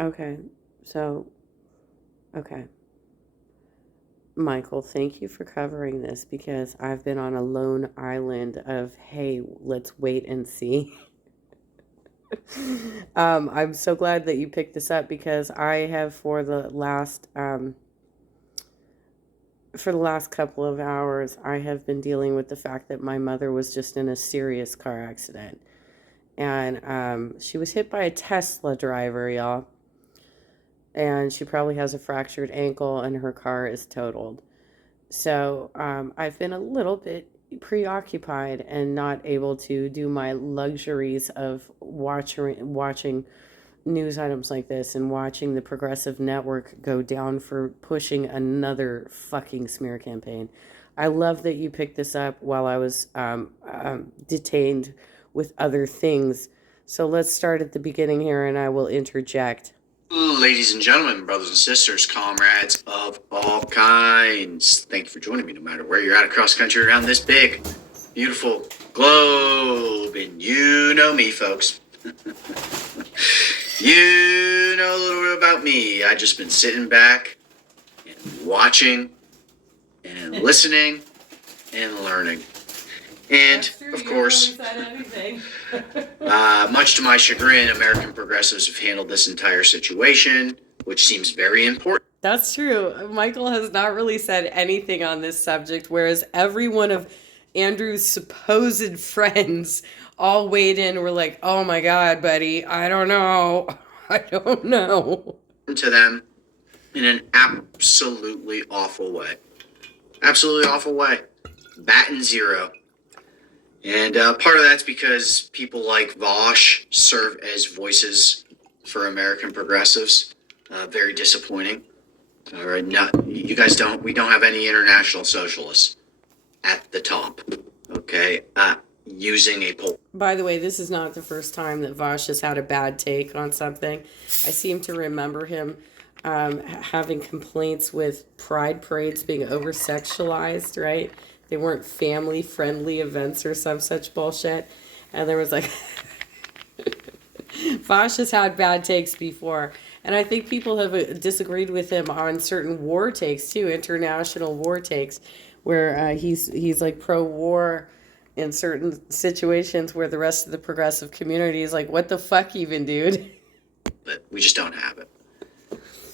Okay. So, okay. Michael, thank you for covering this because I've been on a lone island of, hey, let's wait and see. I'm so glad that you picked this up because I have for the last couple of hours, I have been dealing with the fact that my mother was just in a serious car accident. And she was hit by a Tesla driver, y'all. And she probably has a fractured ankle and her car is totaled. So I've been a little bit preoccupied and not able to do my luxuries of watching news items like this and watching the progressive network go down for pushing another fucking smear campaign. I love that you picked this up while I was detained with other things. So let's start at the beginning here and I will interject. Ladies and gentlemen, brothers and sisters, comrades of all kinds, thank you for joining me no matter where you're at across the country around this big, beautiful globe. And you know me, folks. You know a little bit about me. I just been sitting back and watching and listening and learning. And of course, much to my chagrin, American progressives have handled this entire situation, which seems very important. That's true. Michael has not really said anything on this subject, whereas every one of Andrew's supposed friends all weighed in and were like, oh my God, buddy, I don't know. I don't know. To them in an absolutely awful way. Absolutely awful way. Batting zero. And part of that's because people like Vosh serve as voices for American progressives. Very disappointing. All right, you guys don't. We don't have any international socialists at the top. Okay, using a poll. By the way, this is not the first time that Vosh has had a bad take on something. I seem to remember him having complaints with pride parades being over sexualized, right? They weren't family friendly events or some such bullshit. And there was like, Vosh has had bad takes before. And I think people have disagreed with him on certain war takes too, international war takes, where he's like pro war in certain situations where the rest of the progressive community is like, what the fuck even, dude? But we just don't have it.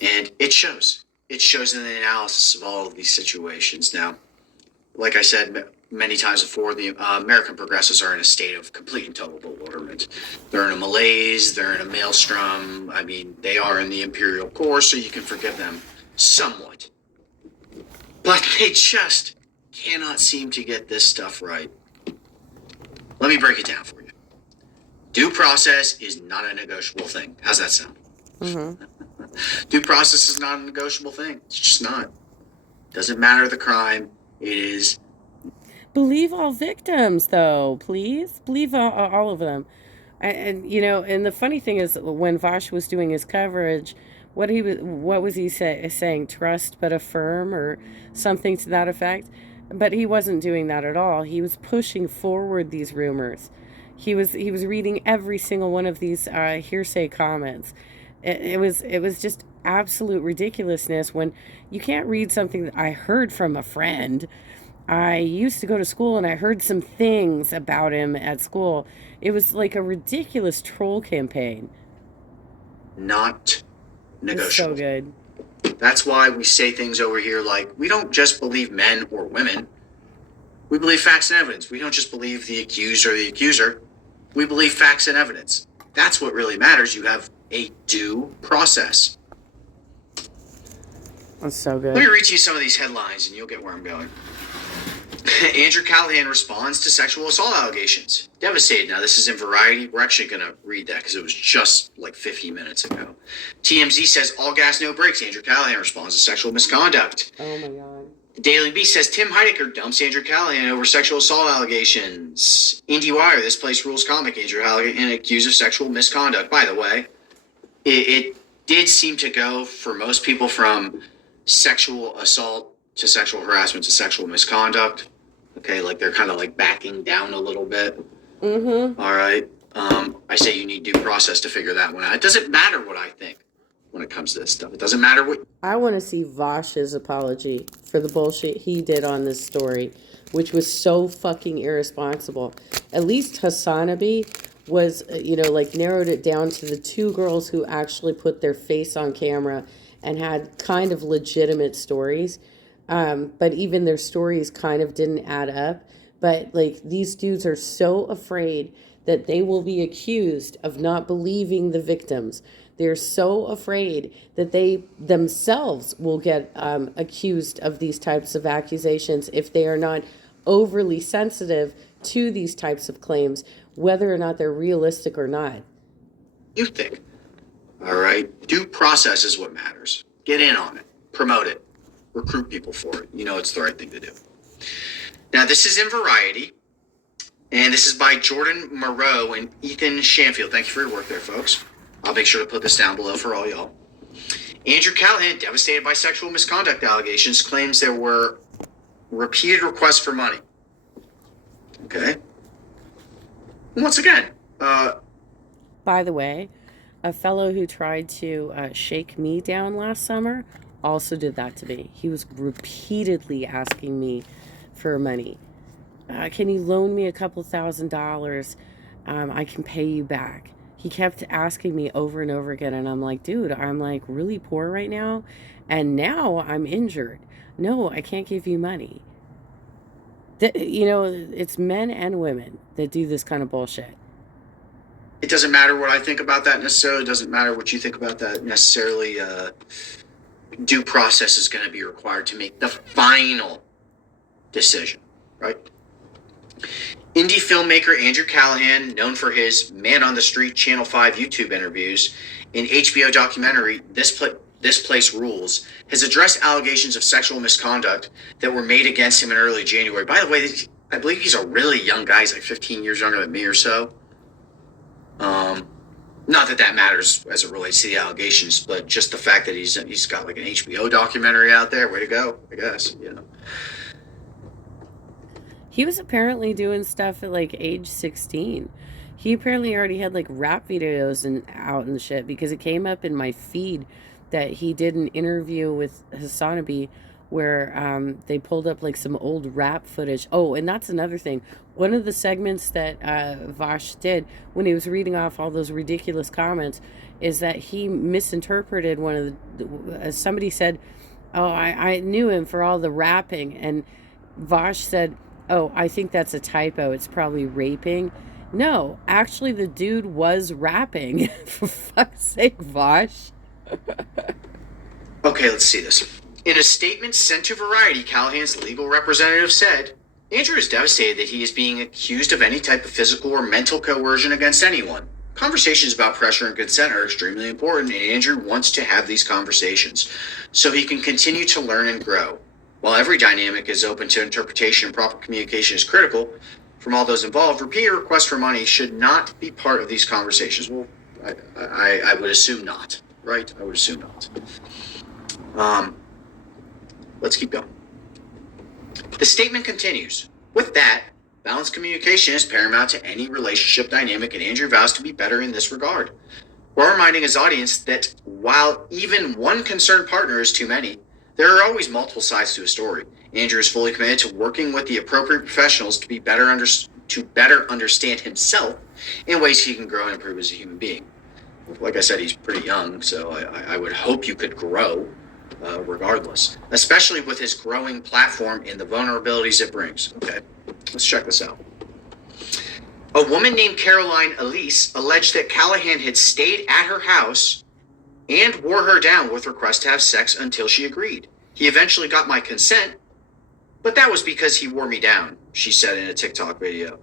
And it shows. It shows in the analysis of all of these situations. Now, like I said many times before, the American progressives are in a state of complete and total bewilderment. They're in a malaise. They're in a maelstrom. I mean, they are in the imperial core, so you can forgive them somewhat. But they just cannot seem to get this stuff right. Let me break it down for you. Due process is not a negotiable thing. How's that sound? Mm-hmm. Due process is not a negotiable thing. It's just not. Doesn't matter the crime. It is. Believe all victims, though, please. Believe all of them. And you know, and the funny thing is, when Vosh was doing his coverage, what was he saying? Trust but affirm, or something to that effect. But he wasn't doing that at all. He was pushing forward these rumors. He was reading every single one of these hearsay comments. It was just absolute ridiculousness when you can't read something that I heard from a friend. I used to go to school and I heard some things about him at school. It was like a ridiculous troll campaign. Not negotiable. So good. That's why we say things over here like, we don't just believe men or women. We believe facts and evidence. We don't just believe the accused or the accuser. We believe facts and evidence. That's what really matters. You have a due process. That's so good. Let me read you some of these headlines and you'll get where I'm going. Andrew Callaghan responds to sexual assault allegations. Devastated. Now, this is in Variety. We're actually going to read that because it was just like 50 minutes ago. TMZ says, all gas, no brakes. Andrew Callaghan responds to sexual misconduct. Oh, my God. The Daily Beast says, Tim Heidecker dumps Andrew Callaghan over sexual assault allegations. IndieWire, this place rules comic. Andrew Callaghan accused of sexual misconduct. By the way, it did seem to go for most people from sexual assault to sexual harassment to sexual misconduct. Okay, like they're kind of like backing down a little bit. Mm-hmm. All right. I say you need due process to figure that one out. It doesn't matter what I think. when it comes to this stuff. It doesn't matter what. I want to see Vosh's apology for the bullshit he did on this story, which was so fucking irresponsible. At least Hasanabi was, like narrowed it down to the two girls who actually put their face on camera and had kind of legitimate stories. But even their stories kind of didn't add up. But like these dudes are so afraid that they will be accused of not believing the victims. They're so afraid that they themselves will get accused of these types of accusations if they are not overly sensitive to these types of claims, whether or not they're realistic or not. You think. All right? Due process is what matters. Get in on it. Promote it. Recruit people for it. You know it's the right thing to do. Now, this is in Variety, and this is by Jordan Moreau and Ethan Shanfield. Thank you for your work there, folks. I'll make sure to put this down below for all y'all. Andrew Callaghan, devastated by sexual misconduct allegations, claims there were repeated requests for money. Okay. Once again, By the way, a fellow who tried to shake me down last summer also did that to me. He was repeatedly asking me for money. Can you loan me a couple $1,000? I can pay you back. He kept asking me over and over again, and I'm like, dude, I'm like really poor right now, and now I'm injured. No, I can't give you money. It's men and women that do this kind of bullshit. it doesn't matter what I think about that necessarily. It doesn't matter what you think about that necessarily. Due process is going to be required to make the final decision, right? Indie filmmaker Andrew Callaghan, known for his Man on the Street Channel 5 YouTube interviews and HBO documentary This Place Rules, has addressed allegations of sexual misconduct that were made against him in early January. By the way, I believe he's a really young guy. He's like 15 years younger than me or so. Not that that matters as it relates to the allegations, but just the fact that he's got like an HBO documentary out there. Way to go, I guess, He was apparently doing stuff at like age 16. He apparently already had like rap videos out and shit, because it came up in my feed that he did an interview with Hasanabi where they pulled up like some old rap footage. Oh, and that's another thing. One of the segments that Vash did when he was reading off all those ridiculous comments is that he misinterpreted one of somebody said, oh, I knew him for all the rapping, and Vash said, oh, I think that's a typo. It's probably raping. No, actually, the dude was rapping. For fuck's sake, Vash. Okay, let's see this. In a statement sent to Variety, Callaghan's legal representative said, Andrew is devastated that he is being accused of any type of physical or mental coercion against anyone. Conversations about pressure and consent are extremely important, and Andrew wants to have these conversations so he can continue to learn and grow. While every dynamic is open to interpretation and proper communication is critical from all those involved, repeated requests for money should not be part of these conversations. Well, I would assume not, right? I would assume not. Let's keep going. The statement continues. With that, balanced communication is paramount to any relationship dynamic, and Andrew vows to be better in this regard, while reminding his audience that while even one concerned partner is too many, there are always multiple sides to a story. Andrew is fully committed to working with the appropriate professionals to better understand himself in ways he can grow and improve as a human being. Like I said, he's pretty young, so I would hope you could grow regardless, especially with his growing platform and the vulnerabilities it brings. Okay, let's check this out. A woman named Caroline Elise alleged that Callaghan had stayed at her house and wore her down with requests to have sex until she agreed. He eventually got my consent, but that was because he wore me down, she said in a TikTok video.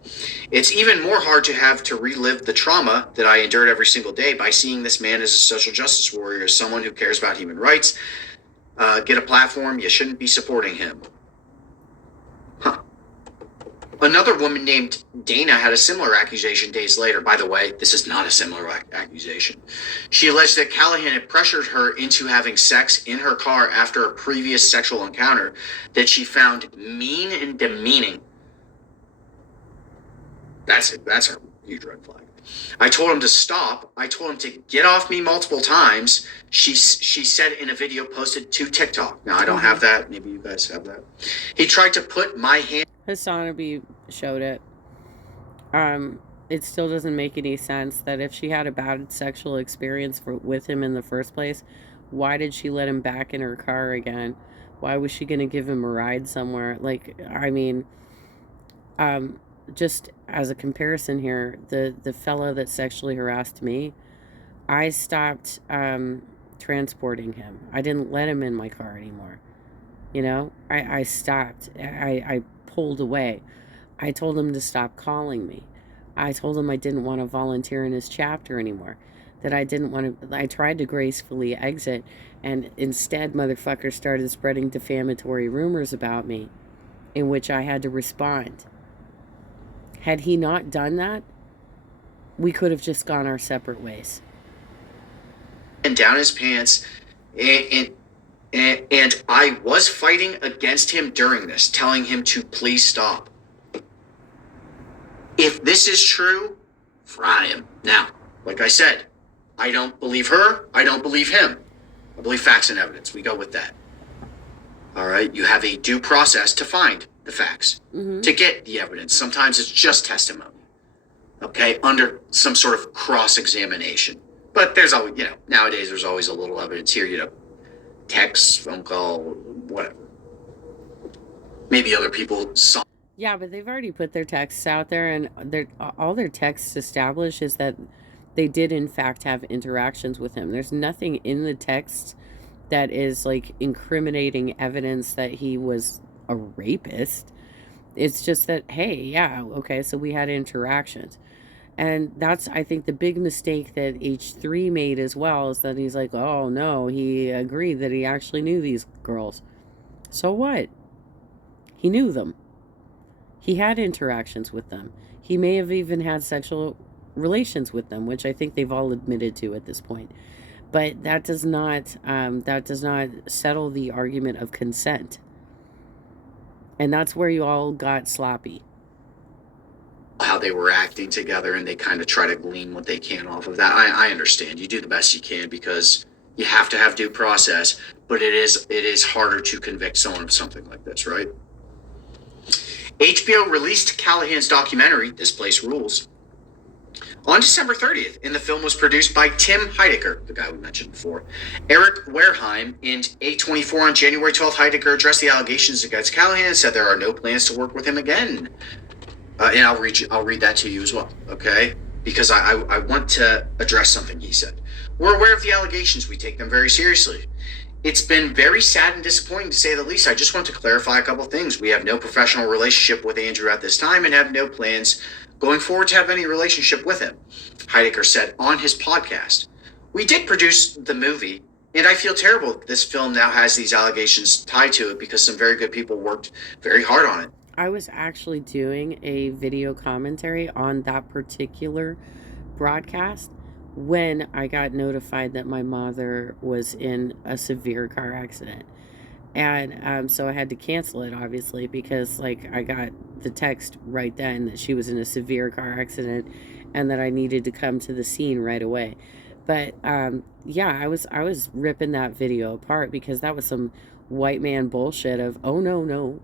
It's even more hard to have to relive the trauma that I endured every single day by seeing this man as a social justice warrior, as someone who cares about human rights. Get a platform, you shouldn't be supporting him. Huh. Another woman named Dana had a similar accusation days later. By the way, this is not a similar accusation. She alleged that Callaghan had pressured her into having sex in her car after a previous sexual encounter that she found mean and demeaning. That's a huge red flag. I told him to stop. I told him to get off me multiple times. She said in a video posted to TikTok. Now, I don't have that. Maybe you guys have that. He tried to put my hand. Hasanabi showed it. It still doesn't make any sense that if she had a bad sexual experience with him in the first place, why did she let him back in her car again? Why was she going to give him a ride somewhere? Like, I mean, just as a comparison here, the fella that sexually harassed me, I stopped transporting him. I didn't let him in my car anymore. You know, I stopped. I pulled away. I told him to stop calling me. I told him I didn't want to volunteer in his chapter anymore. That I didn't want to. I tried to gracefully exit, and instead, motherfucker started spreading defamatory rumors about me, in which I had to respond. Had he not done that, we could have just gone our separate ways. And down his pants, and I was fighting against him during this, telling him to please stop. If this is true, fry him. Now, like I said, I don't believe her. I don't believe him. I believe facts and evidence. We go with that. All right? You have a due process to find the facts, to get the evidence. Sometimes it's just testimony, okay, under some sort of cross-examination. But there's always, nowadays there's always a little evidence here, text, phone call, whatever. Maybe other people saw. Yeah, but they've already put their texts out there, and all their texts establish is that they did in fact have interactions with him. There's nothing in the text that is like incriminating evidence that he was a rapist. It's just that, hey, yeah, okay, so we had interactions. And that's, I think, the big mistake that H3 made as well, is that he's like, oh no, he agreed that he actually knew these girls. So what? He knew them. He had interactions with them. He may have even had sexual relations with them, which I think they've all admitted to at this point. But that does not settle the argument of consent. And that's where you all got sloppy. How they were acting together, and they kind of try to glean what they can off of that. I understand. You do the best you can because you have to have due process, but it is harder to convict someone of something like this, right? HBO released Callaghan's documentary, This Place Rules, on December 30th, and the film was produced by Tim Heidecker, the guy we mentioned before, Eric Wareheim, and A24 on January 12th. Heidecker addressed the allegations against Callaghan and said there are no plans to work with him again. And I'll read that to you as well, okay? Because I want to address something he said. We're aware of the allegations. We take them very seriously. It's been very sad and disappointing, to say the least. I just want to clarify a couple things. We have no professional relationship with Andrew at this time and have no plans going forward to have any relationship with him, Heidecker said on his podcast. We did produce the movie, and I feel terrible that this film now has these allegations tied to it because some very good people worked very hard on it. I was actually doing a video commentary on that particular broadcast when I got notified that my mother was in a severe car accident. And so I had to cancel it, obviously, because I got the text right then that she was in a severe car accident and that I needed to come to the scene right away. But yeah, I was ripping that video apart because that was some white man bullshit of, oh no,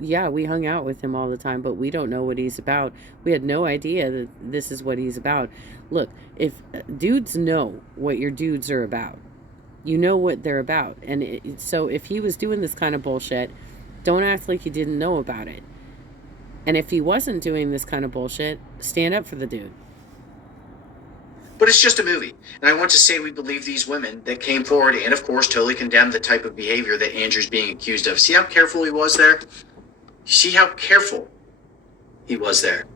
yeah, we hung out with him all the time, but we don't know what he's about. We had no idea that this is what he's about. Look, if dudes know what your dudes are about, you know what they're about. And so if he was doing this kind of bullshit, don't act like you didn't know about it. And if he wasn't doing this kind of bullshit, stand up for the dude. But it's just a movie. And I want to say we believe these women that came forward and, of course, totally condemned the type of behavior that Andrew's being accused of. See how careful he was there? See how careful he was there?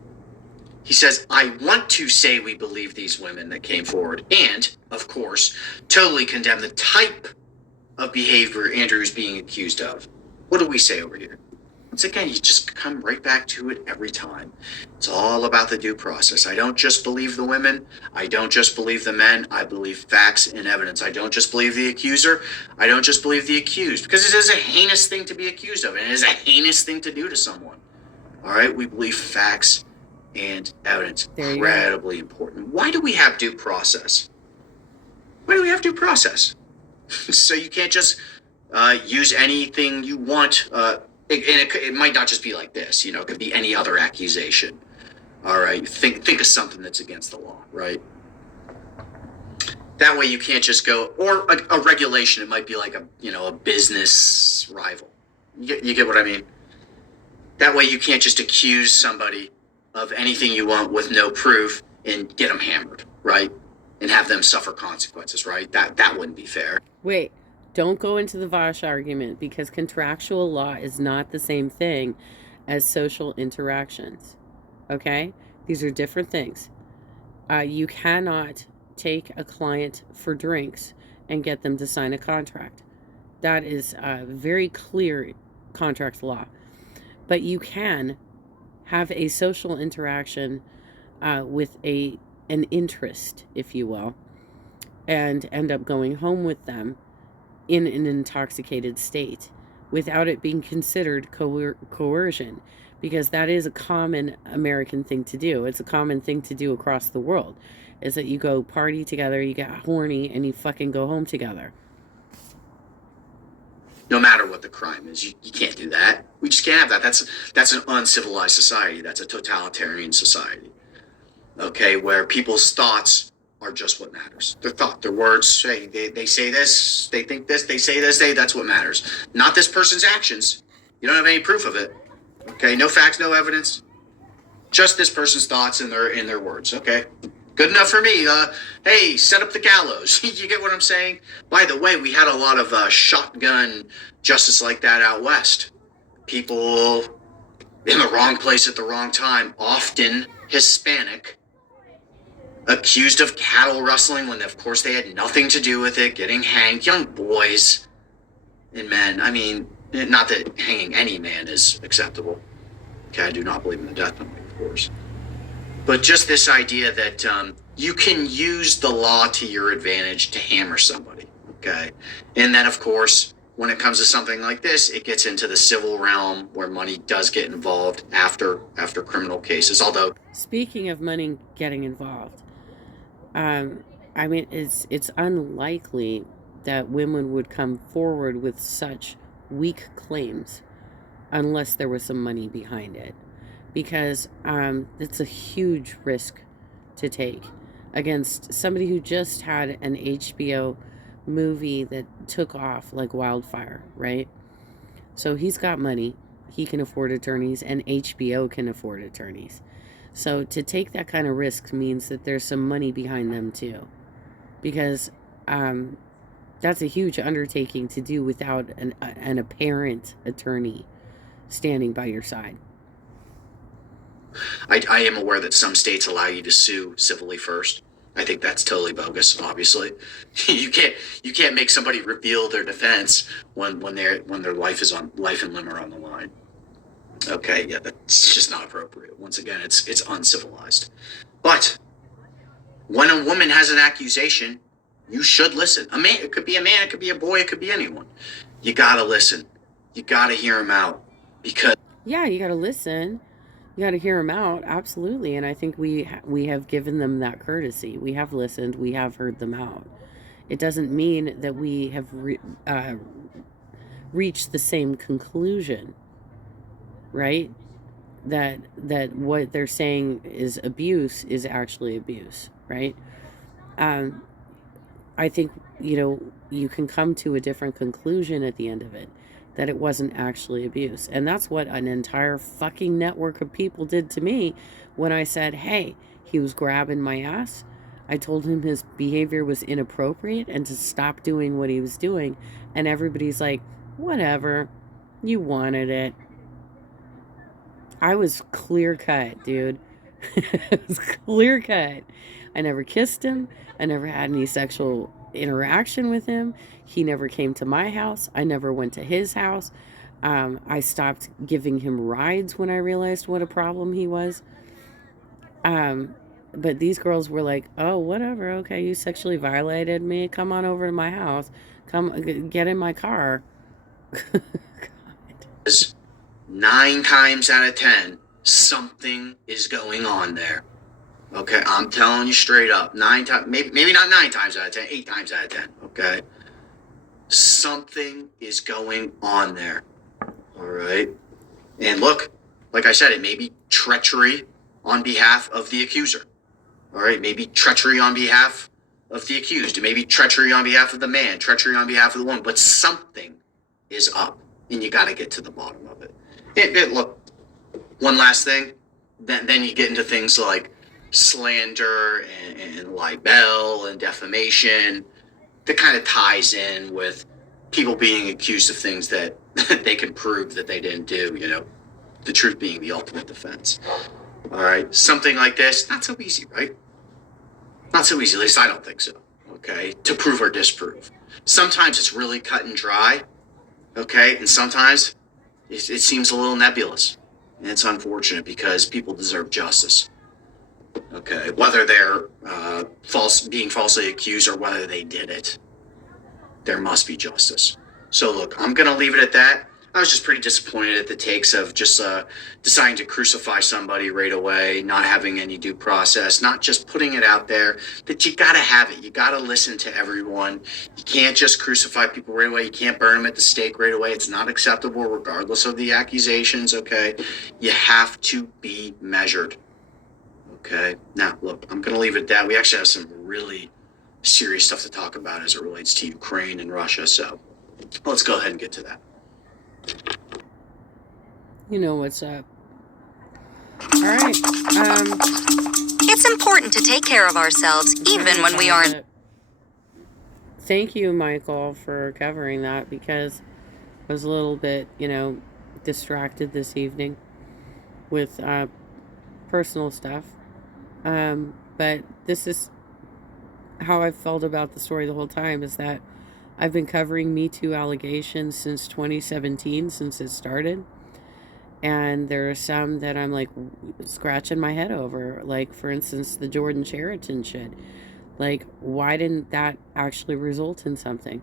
He says, I want to say we believe these women that came forward and, of course, totally condemn the type of behavior Andrew's being accused of. What do we say over here? Once again, you just come right back to it every time. It's all about the due process. I don't just believe the women. I don't just believe the men. I believe facts and evidence. I don't just believe the accuser. I don't just believe the accused. Because it is a heinous thing to be accused of. And it is a heinous thing to do to someone. All right? We believe facts and evidence. There you go. Incredibly important. Why do we have due process? Why do we have due process? So you can't just use anything you want. It might not just be like this. It could be any other accusation. All right, think of something that's against the law, right? That way you can't just go, or a regulation. It might be like a business rival. You get what I mean? That way you can't just accuse somebody of anything you want with no proof and get them hammered, right? And have them suffer consequences, right? That wouldn't be fair. Wait, don't go into the Vosh argument, because contractual law is not the same thing as social interactions. Okay? These are different things. You cannot take a client for drinks and get them to sign a contract. That is very clear contract law. But you can have a social interaction with an interest, if you will, and end up going home with them in an intoxicated state without it being considered coercion, because that is a common American thing to do. It's a common thing to do across the world, is that you go party together, you get horny, and you fucking go home together. No matter what the crime is, you can't do that. We just can't have that. That's an uncivilized society. That's a totalitarian society. Okay, where people's thoughts are just what matters. Their thought, their words, they say this, they think this, they say this, that's what matters. Not this person's actions. You don't have any proof of it. Okay, no facts, no evidence. Just this person's thoughts and their words. Okay, good enough for me. Hey, set up the gallows. You get what I'm saying? By the way, we had a lot of shotgun justice like that out west. People in the wrong place at the wrong time, often Hispanic, accused of cattle rustling when, of course, they had nothing to do with it, getting hanged. Young boys and men. I mean, not that hanging any man is acceptable. Okay, I do not believe in the death penalty, of course. But just this idea that you can use the law to your advantage to hammer somebody, okay? And then, of course, when it comes to something like this, it gets into the civil realm where money does get involved after criminal cases, although... Speaking of money getting involved, I mean, it's unlikely that women would come forward with such weak claims unless there was some money behind it, because it's a huge risk to take against somebody who just had an HBO movie that took off like wildfire, right? So he's got money, he can afford attorneys, and HBO can afford attorneys. So to take that kind of risk means that there's some money behind them too, because that's a huge undertaking to do without an apparent attorney standing by your side. I am aware that some states allow you to sue civilly first. I think that's totally bogus. Obviously, you can't make somebody reveal their defense when their life and limb are on the line. Okay, yeah, that's just not appropriate. Once again, it's uncivilized. But when a woman has an accusation, you should listen. It could be a man, it could be a boy, it could be anyone. You gotta listen. You gotta hear him out, because yeah, you gotta listen. You gotta hear them out, absolutely. And I think we have given them that courtesy. We have listened. We have heard them out. It doesn't mean that we have reached the same conclusion, right? That what they're saying is abuse is actually abuse, right? I think, you can come to a different conclusion at the end of it, that it wasn't actually abuse. And that's what an entire fucking network of people did to me when I said, hey, he was grabbing my ass. I told him his behavior was inappropriate and to stop doing what he was doing. And everybody's like, whatever, you wanted it. I was clear cut, dude. It was clear cut. I never kissed him. I never had any sexual interaction with him. He never came to my house. I never went to his house. I stopped giving him rides when I realized what a problem he was. But these girls were like, oh, whatever. Okay, you sexually violated me. Come on over to my house. Come get in my car. God. 9 times out of 10, Something is going on there. Okay, I'm telling you straight up. 9 times, maybe not 9 times out of 10, 8 times out of 10. Okay, something is going on there. All right, and look, like I said, it may be treachery on behalf of the accuser. All right, maybe treachery on behalf of the accused. It may be treachery on behalf of the man, treachery on behalf of the woman, but something is up, and you got to get to the bottom of it. Look, one last thing, then you get into things like slander and libel and defamation that kind of ties in with people being accused of things that they can prove that they didn't do, the truth being the ultimate defense. All right, something like this, not so easy, right? Not so easy, at least I don't think so, okay, to prove or disprove. Sometimes it's really cut and dry, okay, and sometimes it seems a little nebulous. And it's unfortunate because people deserve justice, okay, whether they're being falsely accused or whether they did it. There must be justice. So look, I'm going to leave it at that. I was just pretty disappointed at the takes of just deciding to crucify somebody right away, not having any due process, not just putting it out there that you got to have it. You got to listen to everyone. You can't just crucify people right away. You can't burn them at the stake right away. It's not acceptable regardless of the accusations, okay? You have to be measured, okay? Now, look, I'm going to leave it at that. We actually have some really serious stuff to talk about as it relates to Ukraine and Russia, so let's go ahead and get to that. You know what's up. All right. It's important to take care of ourselves, even when we aren't. Thank you, Michael, for covering that, because I was a little bit, distracted this evening with personal stuff. But this is how I've felt about the story the whole time, is that I've been covering Me Too allegations since 2017, since it started. And there are some that I'm like scratching my head over. Like, for instance, the Jordan Chariton shit. Like, why didn't that actually result in something?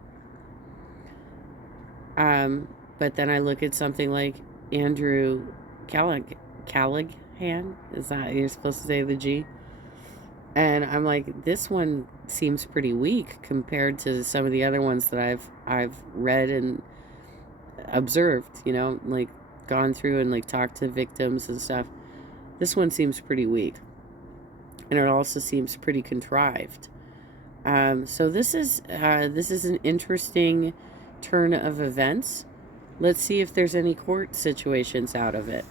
But then I look at something like Andrew Callaghan. Is that, you're supposed to say the G? And I'm like, this one seems pretty weak compared to some of the other ones that I've read and observed, like gone through and like talked to victims and stuff. This one seems pretty weak. And it also seems pretty contrived. So this is an interesting turn of events. Let's see if there's any court situations out of it.